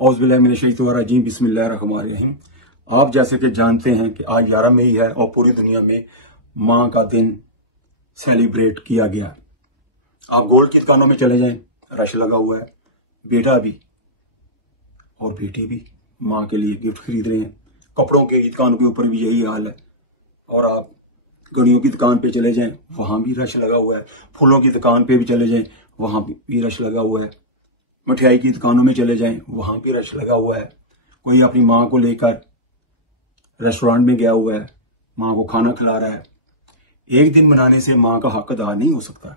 औज़ुबिल्लाहिमिनश्शैतानिर्रजीम बिस्मिल्लाहिर्रहमानिर्रहीम। आप जैसे कि जानते हैं कि आज 11 मई है और पूरी दुनिया में माँ का दिन सेलिब्रेट किया गया। आप गोल्ड की दुकानों में चले जाएं, रश लगा हुआ है। बेटा भी और बेटी भी माँ के लिए गिफ्ट खरीद रहे हैं। कपड़ों की दुकानों के ऊपर भी यही हाल है। और आप घड़ियों की दुकान पे चले जाएं, वहां भी रश लगा हुआ है। फूलों की दुकान पे भी चले जाएं, वहां भी रश लगा हुआ है। मिठाई की दुकानों में चले जाएं, वहां भी रश लगा हुआ है। कोई अपनी माँ को लेकर रेस्टोरेंट में गया हुआ है, माँ को खाना खिला रहा है। एक दिन मनाने से माँ का हक अदा नहीं हो सकता।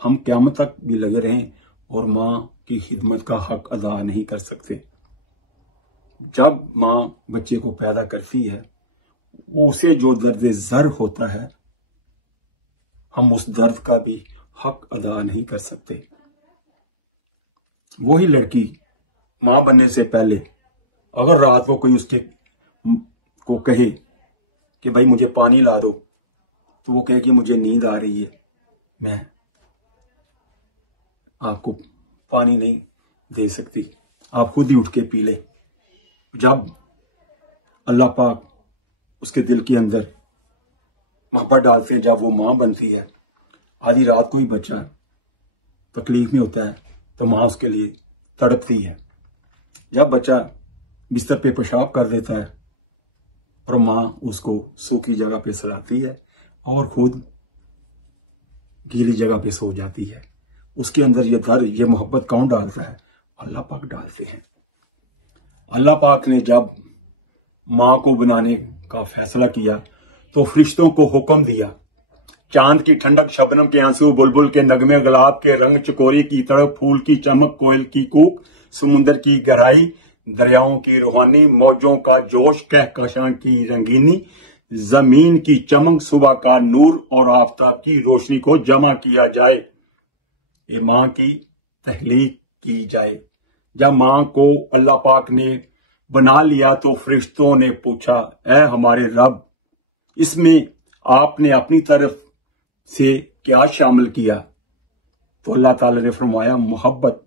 हम क़यामत तक भी लगे रहें और माँ की खिदमत का हक अदा नहीं कर सकते। जब माँ बच्चे को पैदा करती है, उसे जो दर्द ज़र होता है, हम उस दर्द का भी हक अदा नहीं कर सकते। वही लड़की माँ बनने से पहले अगर रात को कोई उसके को कहे कि भाई मुझे पानी ला दो, तो वो कहे कि मुझे नींद आ रही है, मैं आपको पानी नहीं दे सकती, आप खुद ही उठ के पी ले। जब अल्लाह पाक उसके दिल के अंदर मोहब्बत डालते हैं, जब वो माँ बनती है, आधी रात को ही बच्चा तकलीफ में होता है तो माँ उसके लिए तड़पती है। जब बच्चा बिस्तर पे पेशाब कर देता है और माँ उसको सूखी जगह पे सुलाती है और खुद गीली जगह पे सो जाती है। उसके अंदर ये दर्द, ये मोहब्बत कौन डालता है? अल्लाह पाक डालते हैं। अल्लाह पाक ने जब माँ को बनाने का फैसला किया तो फरिश्तों को हुक्म दिया, चांद की ठंडक, शबनम के आंसू, बुलबुल के नगमे, गुलाब के रंग, चकोरी की तड़प, फूल की चमक, कोयल की कूक, समुंदर की गहराई, दरियाओं की रूहानी, मौजों का जोश, कहकशां की रंगीनी, जमीन की चमक, सुबह का नूर और आफताब की रोशनी को जमा किया जाए, ये माँ की तहलीक की जाए। जब माँ को अल्लाह पाक ने बना लिया तो फरिश्तों ने पूछा, ऐ हमारे रब, इसमें आपने अपनी तरफ से क्या शामिल किया? तो अल्लाह ताला ने फरमाया, मोहब्बत,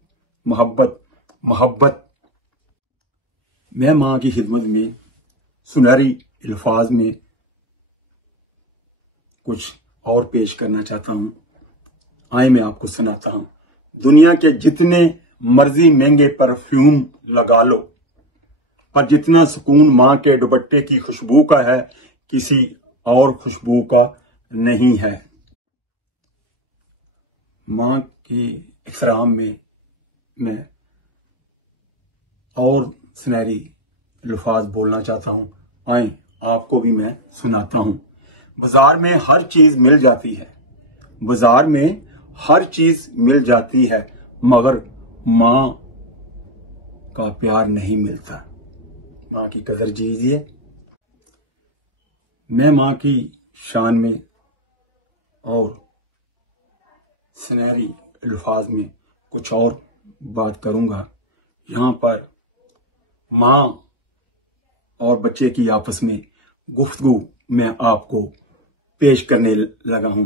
मोहब्बत, मोहब्बत। मैं माँ की खिदमत में सुनहरी अल्फाज में कुछ और पेश करना चाहता हूं। आए मैं आपको सुनाता हूं। दुनिया के जितने मर्जी महंगे परफ्यूम लगा लो, पर जितना सुकून माँ के दुपट्टे की खुशबू का है, किसी और खुशबू का नहीं है। माँ के इकराम में मैं और सुनहरी अल्फाज बोलना चाहता हूँ। आए आपको भी मैं सुनाता हूँ। बाजार में हर चीज मिल जाती है, बाजार में हर चीज मिल जाती है, मगर माँ का प्यार नहीं मिलता। माँ की कदर कीजिए। मैं माँ की शान में और सुनहरी अल्फाज में कुछ और बात करूंगा। यहाँ पर माँ और बच्चे की आपस में गुफ्तगू मैं आपको पेश करने लगा हूं।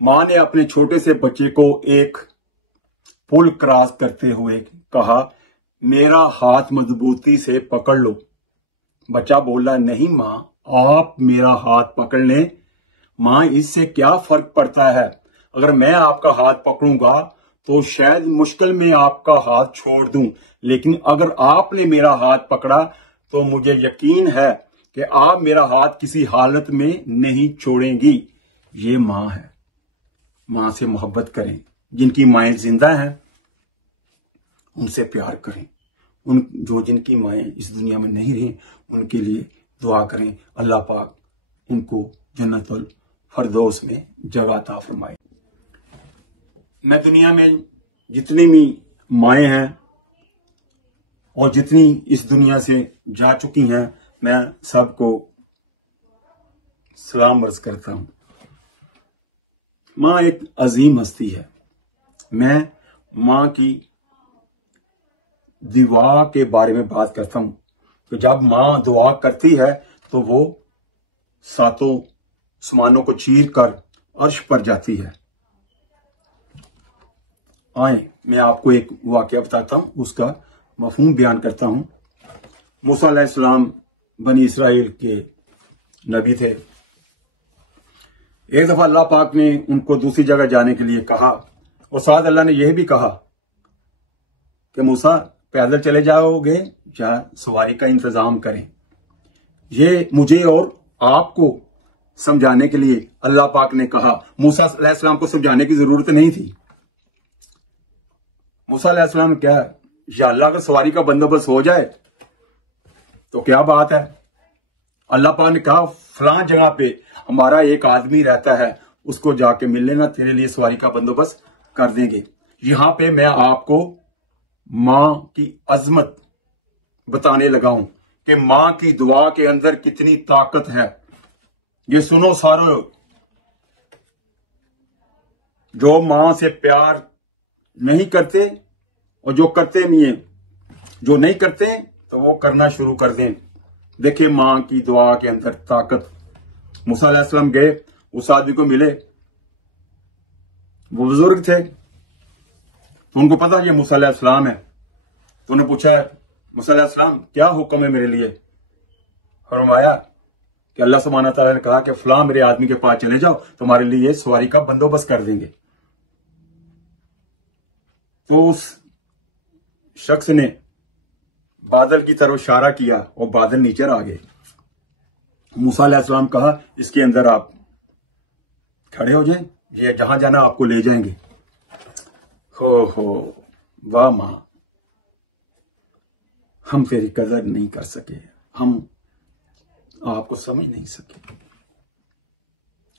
माँ ने अपने छोटे से बच्चे को एक पुल क्रॉस करते हुए कहा, मेरा हाथ मजबूती से पकड़ लो। बच्चा बोला, नहीं माँ, आप मेरा हाथ पकड़ लें। माँ, इससे क्या फर्क पड़ता है? अगर मैं आपका हाथ पकड़ूंगा तो शायद मुश्किल में आपका हाथ छोड़ दूं, लेकिन अगर आपने मेरा हाथ पकड़ा तो मुझे यकीन है कि आप मेरा हाथ किसी हालत में नहीं छोड़ेंगी। ये माँ है। माँ से मोहब्बत करें। जिनकी माएं जिंदा हैं उनसे प्यार करें। जिनकी माएं इस दुनिया में नहीं रही, उनके लिए दुआ करें। अल्लाह पाक उनको जन्नतुल फरदौस में जगह अता फरमाए। मैं दुनिया में जितनी भी माएं हैं और जितनी इस दुनिया से जा चुकी हैं, मैं सबको सलाम अर्ज करता हूं। माँ एक अजीम हस्ती है। मैं माँ की दुआ के बारे में बात करता हूं। तो जब माँ दुआ करती है तो वो सातों आसमानों को चीर कर अर्श पर जाती है। आए मैं आपको एक वाकया बताता हूं, उसका मफहूम बयान करता हूं। मूसा अलैहिस्सलाम बनी इसराइल के नबी थे। एक दफा अल्लाह पाक ने उनको दूसरी जगह जाने के लिए कहा और साथ अल्लाह ने यह भी कहा कि मूसा पैदल चले जाओगे या सवारी का इंतजाम करें। ये मुझे और आपको समझाने के लिए अल्लाह पाक ने कहा। मूसा अलैहिस्सलाम को समझाने की जरूरत नहीं थी। मूसा अलैहिस्सलाम क्या, या अल्लाह अगर सवारी का बंदोबस्त हो जाए तो क्या बात है। अल्लाह पाक ने कहा फलां जगह पे हमारा एक आदमी रहता है, उसको जाके मिल लेना, तेरे लिए सवारी का बंदोबस्त कर देंगे। यहां पे मैं आपको मां की अजमत बताने लगा हूं कि मां की दुआ के अंदर कितनी ताकत है। ये सुनो सारो, जो मां से प्यार नहीं करते और जो करते नहीं है, जो नहीं करते तो वो करना शुरू कर दें। देखिए मां की दुआ के अंदर ताकत। मूसा अलैहिस्सलाम गए, उस आदमी को मिले, वो बुजुर्ग थे, तो उनको पता ये मूसा अलैहिस्सलाम है। तो उन्हें पूछा, मूसा अलैहिस्सलाम क्या हुक्म है मेरे लिए। फरमाया कि अल्लाह सुब्हानहू तआला ने कहा कि फलां मेरे आदमी के पास चले जाओ, तुम्हारे लिए सवारी का बंदोबस्त कर देंगे। तो उस शख्स ने बादल की तरफ इशारा किया और बादल नीचे आ गए। मूसा अलैहिस्सलाम कहा इसके अंदर आप खड़े हो जाएं, ये जहां जाना आपको ले जाएंगे। हो वाह मां, हम तेरी कदर नहीं कर सके, हम आपको समझ नहीं सके।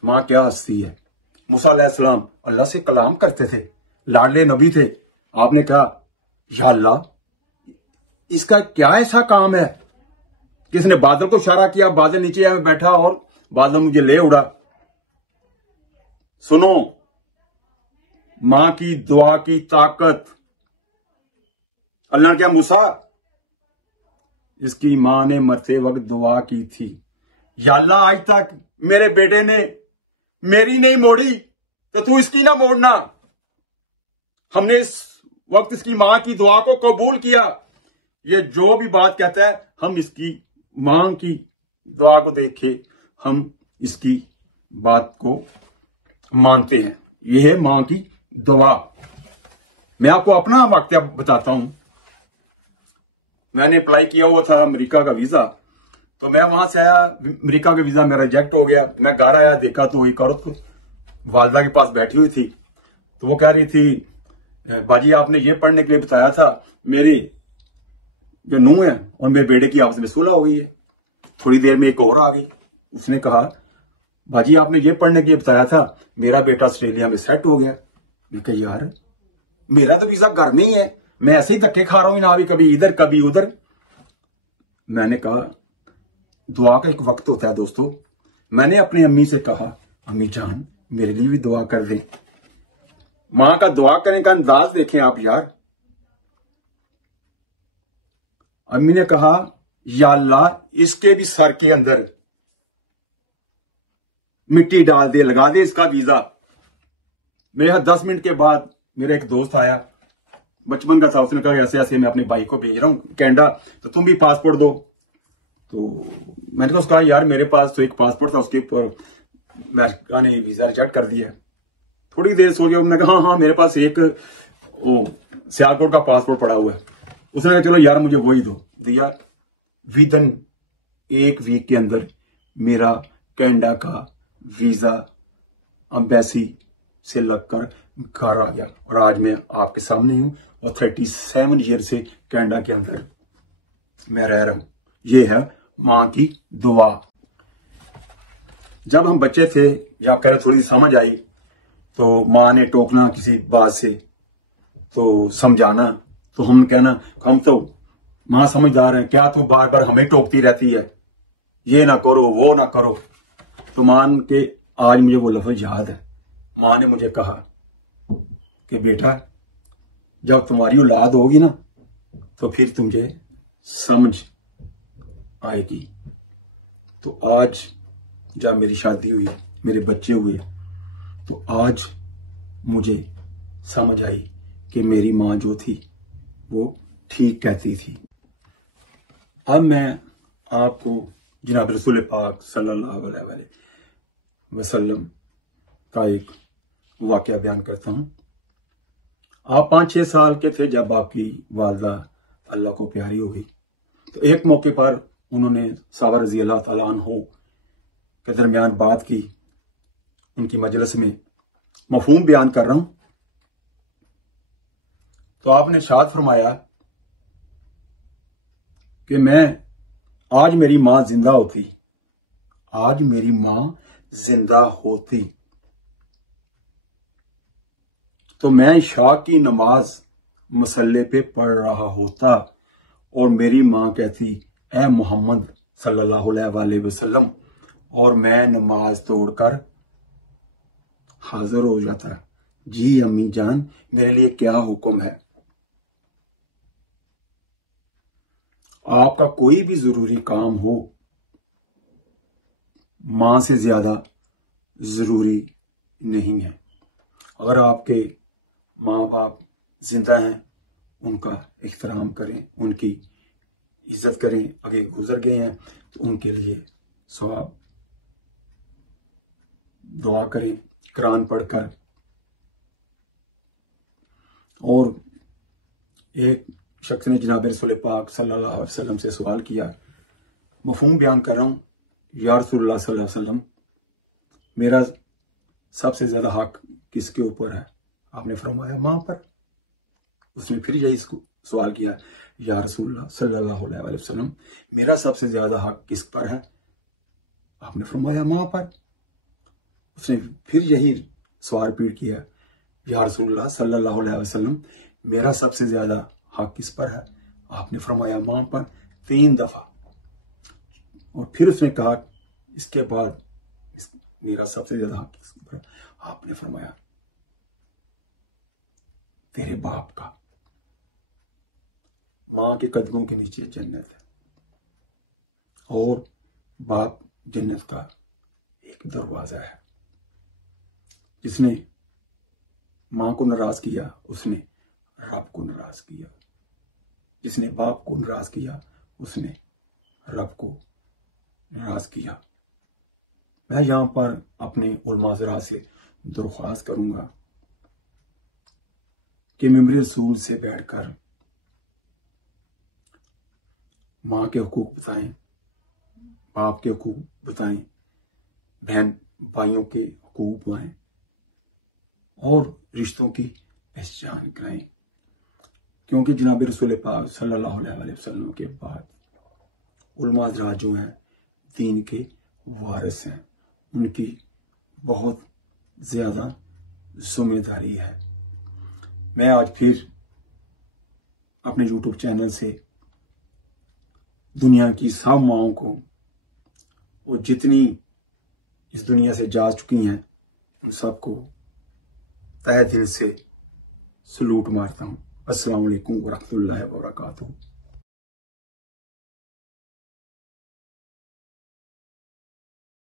मां क्या हस्ती है। मूसा अलैहिस्सलाम अल्लाह से कलाम करते थे, लाडले नबी थे। आपने कहा या अल्लाह, इसका क्या ऐसा काम है, किसने बादल को इशारा किया, बादल नीचे आया बैठा और बादल मुझे ले उड़ा। सुनो मां की दुआ की ताकत। अल्लाह ने क्या, मूसा इसकी मां ने मरते वक्त दुआ की थी, या अल्लाह आज तक मेरे बेटे ने मेरी नहीं मोड़ी तो तू इसकी ना मोड़ना। हमने इस वक्त इसकी मां की दुआ को कबूल किया। ये जो भी बात कहता है हम इसकी मां की दुआ को देखे हम इसकी बात को मानते हैं। यह है मां की दुआ। मैं आपको अपना वाकया बताता हूं। मैंने अप्लाई किया हुआ था अमेरिका का वीजा, तो मैं वहां से आया, अमेरिका का वीजा मेरा रिजेक्ट हो गया। मैं घर आया, देखा तो एक औरत वालदा के पास बैठी हुई थी। तो वो कह रही थी बाजी आपने ये पढ़ने के लिए बताया था, मेरी जो नूंह है और मेरे बेटे की आपस में सुलह हो गई है। थोड़ी देर में एक और आ गई, उसने कहा बाजी आपने ये पढ़ने के लिए बताया था, मेरा बेटा ऑस्ट्रेलिया में सेट हो गया। मैं कहा यार मेरा तो वीजा घर में ही है, मैं ऐसे ही धक्के खा रहा हूं ना, कभी इधर कभी उधर। मैंने कहा दुआ का एक वक्त होता है दोस्तों। मैंने अपनी अम्मी से कहा अम्मी जान मेरे लिए भी दुआ कर दें। मां का दुआ करने का अंदाज देखें आप यार। अम्मी ने कहा या अल्लाह इसके भी सर के अंदर मिट्टी डाल दे, लगा दे इसका वीजा। मेरे 10 मिनट के बाद मेरा एक दोस्त आया, बचपन का था। उसने कहा ऐसे ऐसे मैं अपने भाई को भेज रहा हूं कनाडा, तो तुम भी पासपोर्ट दो। तो मैंने तो उसका कहा यार मेरे पास तो एक पासपोर्ट था, उसके ऊपर अमेरिका ने वीजा रिजेक्ट कर दिया। थोड़ी देर सो गया, उन्होंने कहा हाँ मेरे पास एक सियालकोट का पासपोर्ट पड़ा हुआ है। उसने कहा चलो यार मुझे वही दो। दिया। विदिन 1 वीक के अंदर मेरा कनाडा का वीजा एम्बेसी से लगकर घर आ गया और आज मैं आपके सामने हूं और 37 ईयर से कनाडा के अंदर मैं रह रहा हूं। ये है मां की दुआ। जब हम बच्चे थे या कह रहे थोड़ी समझ आई तो मां ने टोकना किसी बात से तो समझाना, तो हम कहना हम तो मां समझदार है, क्या तू बार बार हमें टोकती रहती है, ये ना करो वो ना करो। तो मान के आज मुझे वो लफ्ज याद है। मां ने मुझे कहा कि बेटा जब तुम्हारी औलाद होगी ना तो फिर तुझे समझ आएगी। तो आज जब मेरी शादी हुई, मेरे बच्चे हुए, तो आज मुझे समझ आई कि मेरी माँ जो थी वो ठीक कहती थी। अब मैं आपको जनाब रसूल पाक सल्लल्लाहु अलैहि वसल्लम का एक वाकया बयान करता हूँ। आप 5-6 साल के थे जब आपकी वालदा अल्लाह को प्यारी हो गई। तो एक मौके पर उन्होंने साहबा रजी अल्लाह तआला अन्हो के दरमियान बात की, उनकी मजलिस में मफहूम बयान कर रहा हूं। तो आपने इरशाद फरमाया कि मैं आज मेरी मां जिंदा होती, आज मेरी मां जिंदा होती तो मैं इशा की नमाज मसल्ले पे पढ़ रहा होता और मेरी मां कहती ए मोहम्मद सल्लल्लाहु अलैहि वसल्लम, और मैं नमाज तोड़कर हाजिर हो जाता। जी अम्मी जान, मेरे लिए क्या हुक्म है? आपका कोई भी जरूरी काम हो, मां से ज्यादा जरूरी नहीं है। अगर आपके माँ बाप जिंदा हैं, उनका एहतराम करें, उनकी इज्जत करें। अगर गुजर गए हैं तो उनके लिए सवाब दुआ करें कुरान पढ़कर। और एक शख्स ने जनाब रसूल पाक सल्लल्लाहु अलैहि वसल्लम से सवाल किया, मफहूम बयान कर रहा हूं, या रसूलुल्लाह सल्लल्लाहु अलैहि वसल्लम, मेरा सबसे ज्यादा हक किसके ऊपर है? आपने फरमाया मां पर। उसने फिर यही सवाल किया, या रसूलुल्लाह सल्लल्लाहु अलैहि वसल्लम, मेरा सबसे ज्यादा हक किस पर है? आपने फरमाया मां पर। उसने फिर यही सवाल रिपीट किया, या रसूलुल्लाह सल्लल्लाहु अलैहि वसल्लम, मेरा सबसे ज्यादा हक किस पर है? आपने फरमाया मां पर। 3 दफा। और फिर उसने कहा, इसके बाद मेरा सबसे ज्यादा हक किस पर है? आपने फरमाया तेरे बाप का। मां के कदमों के नीचे जन्नत है और बाप जन्नत का एक दरवाजा है। जिसने मां को नाराज किया उसने रब को नाराज किया, जिसने बाप को नाराज किया उसने रब को नाराज किया। मैं यहां पर अपने उलमा ज़रा से दरख्वास्त करूंगा कि मेंबर रसूल से बैठकर मां के हुकूक बताएं, बाप के हुकूक बताएं, बहन भाइयों के हुकूक बताएं और रिश्तों की पहचान कराएं। क्योंकि जनाब रसूल पाक सल्लल्लाहु अलैहि वसल्लम के बाद उलमा हज़रात जो हैं दीन के वारिस हैं, उनकी बहुत ज्यादा जिम्मेदारी है। मैं आज फिर अपने यूट्यूब चैनल से दुनिया की सब माओं को, वो जितनी इस दुनिया से जा चुकी हैं, उन सबको तहे दिल से सलूट मारता हूं। अस्सलाम वालेकुम व रहमतुल्लाहि व बरकातुहू।